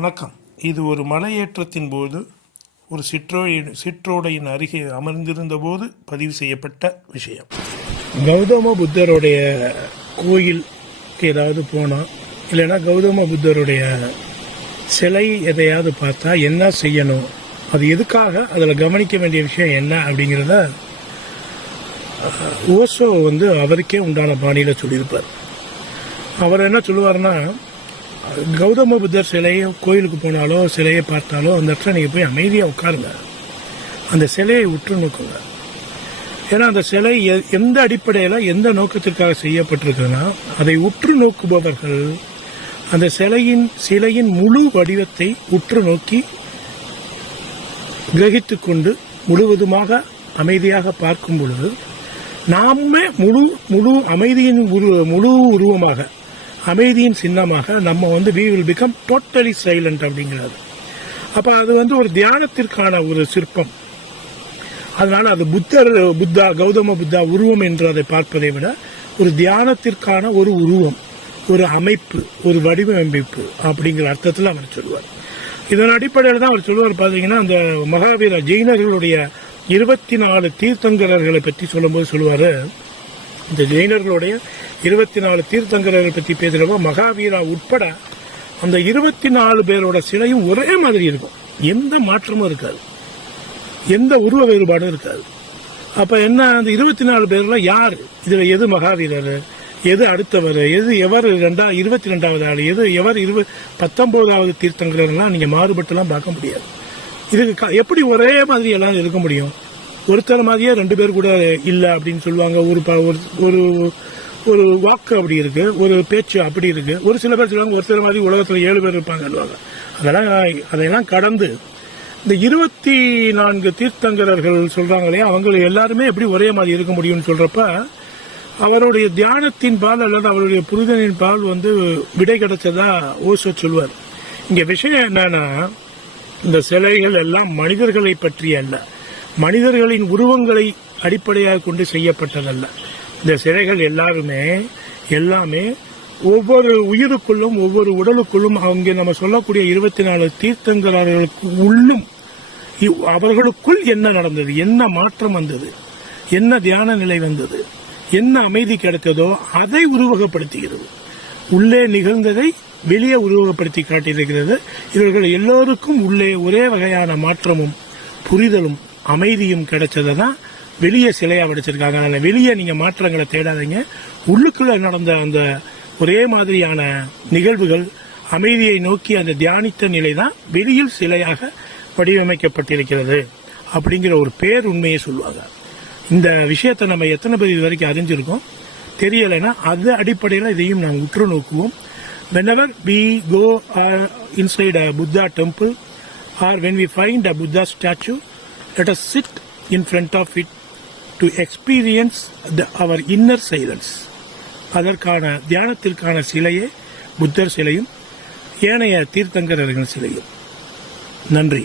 வணக்கம். இது ஒரு மலையேற்றத்தின் போது ஒரு சிற்றோழி சிற்றோடையின் அருகே அமர்ந்திருந்த போது பதிவு செய்யப்பட்ட விஷயம். கௌதம புத்தருடைய கோயிலுக்கு ஏதாவது போனால் இல்லைன்னா கௌதம புத்தருடைய சிலை எதையாவது பார்த்தா என்ன செய்யணும் அது எதுக்காக அதில் கவனிக்க வேண்டிய விஷயம் என்ன அப்படிங்கிறத ஓசோ வந்து அவருக்கே உண்டான பாணியில் சொல்லியிருப்பார். அவர் என்ன சொல்லுவாருன்னா கௌதம புத்தர் சிலையை கோயிலுக்கு போனாலோ சிலையை பார்த்தாலோ அந்த இடத்துல நீங்கள் போய் அமைதியாக உட்காருங்க. அந்த சிலையை உற்று நோக்குங்க. ஏன்னா அந்த சிலை எ- எந்த அடிப்படையில் எந்த நோக்கத்திற்காக செய்யப்பட்டிருக்குன்னா அதை உற்று நோக்குபவர்கள் அந்த சிலையின் சிலையின் முழு வடிவத்தை உற்று நோக்கி கிரகித்து கொண்டு முழுவதுமாக அமைதியாக பார்க்கும் பொழுது நாம முழு முழு அமைதியின் முழு உருவமாக அமைதியின் சின்னமாக நம்ம வந்து we will become totally silent அப்படிங்கிறது அப்ப அது வந்து ஒரு தியானத்திற்கான ஒரு சிற்பம். அதனால அது புத்தர் புத்தா கௌதம புத்தா உருவம் என்று அதை பார்ப்பதை விட ஒரு தியானத்திற்கான ஒரு உருவம் ஒரு அமைப்பு ஒரு வடிவமைப்பு அப்படிங்கிற அர்த்தத்தில் அவர் சொல்லுவார். இதன் அடிப்படையில் தான் அவர் சொல்லுவார் பார்த்தீங்கன்னா அந்த மகாவீர ஜெயினர்களுடைய இருபத்தி நாலு தீர்த்தங்கரர்களை பற்றி சொல்லும்போது சொல்லுவார் இந்த ஜெயினர்களுடைய இருபத்தி நாலு தீர்த்தங்கரர்கள் பற்றி பேசுகிறப்போ மகாவீரா உட்பட அந்த இருபத்தி நாலு பேரோட சிலையும் ஒரே மாதிரி இருக்கும். எந்த மாற்றமும் இருக்காது. எந்த உருவ வேறுபாடும் இருக்காது. அப்ப என்ன அந்த இருபத்தி நாலு பேர்ல யார்? இதுல எது மகாவீரர்? எது அடுத்தவர்? எது எவர் ரெண்டா இருபத்தி ரெண்டாவது ஆள்? எது எவர் இருபது பத்தொன்பதாவது தீர்த்தங்கர்லாம் நீங்க மாறுபட்டுலாம் பார்க்க முடியாது. இதுக்கு எப்படி ஒரே மாதிரி எல்லாம் இருக்க முடியும்? ஒருத்தர் மாதிரியே ரெண்டு பேர் கூட இல்லை அப்படின்னு சொல்லுவாங்க. ஒரு ப- ஒரு- ஒரு ஒரு வாக்கு அப்படி இருக்கு ஒரு பேச்சு அப்படி இருக்கு. ஒரு சில பேர் சொல்லுவாங்க ஒருத்தர் மாதிரி உலகத்தில் ஏழு பேர் இருப்பாங்க அதெல்லாம் அதையெல்லாம் கடந்து இந்த இருபத்தி நான்கு தீர்த்தங்கரர்கள் சொல்றாங்க இல்லையா அவங்க எல்லாருமே எப்படி ஒரே மாதிரி இருக்க முடியும்னு சொல்றப்ப அவருடைய தியானத்தின் பால் அல்லது அவருடைய புரிதலின் பால் வந்து விடை கிடைச்சதா ஓசோ சொல்வார். இங்க விஷயம் என்னன்னா இந்த சிலைகள் எல்லாம் மனிதர்களை பற்றி அல்ல மனிதர்களின் உருவங்களை அடிப்படையாக கொண்டு செய்யப்பட்டதல்ல. இந்த சிலைகள் எல்லாருமே எல்லாமே ஒவ்வொரு உயிருக்குள்ளும் ஒவ்வொரு உடலுக்குள்ளும் அவங்க நம்ம சொல்லக்கூடிய இருபத்தி நாலு தீர்த்தங்கரர்களுக்கு உள்ளும் அவர்களுக்குள் என்ன நடந்தது? என்ன மாற்றம் வந்தது? என்ன தியான நிலை வந்தது? என்ன அமைதி கிடைத்ததோ அதை உருவகப்படுத்துகிறது. உள்ளே நிகழ்ந்ததை வெளியே உருவகப்படுத்தி காட்டியிருக்கிறது. இவர்கள் எல்லோருக்கும் உள்ளே ஒரே வகையான மாற்றமும் புரிதலும் அமைதியும் கிடைச்சதை தான் வெளியே சிலையா வடிச்சிருக்காங்க. அதனால வெளியே நீங்க மாற்றங்களை தேடாதீங்க. உள்ளுக்குள்ள நடந்த அந்த ஒரே மாதிரியான நிகழ்வுகள் அமைதியை நோக்கி அந்த தியானித்த நிலை தான் வெளியில் சிலையாக வடிவமைக்கப்பட்டிருக்கிறது அப்படிங்கிற ஒரு பேர் உண்மையை சொல்லுவாங்க. இந்த விஷயத்தை நம்ம எத்தனை பேர் இது வரைக்கும் அறிஞ்சிருக்கோம்? தெரியலைன்னா அது அடிப்படையில் இதையும் நாம் உற்று நோக்குவோம். Whenever we go uh, inside a Buddha temple or when we find a Buddha statue let us sit in front of it to experience the our inner silence அதற்கான தியானத்திற்கான சிலையே புத்தர் சிலையும் ஏனைய தீர்த்தங்கரர்கள் சிலையும் நன்றி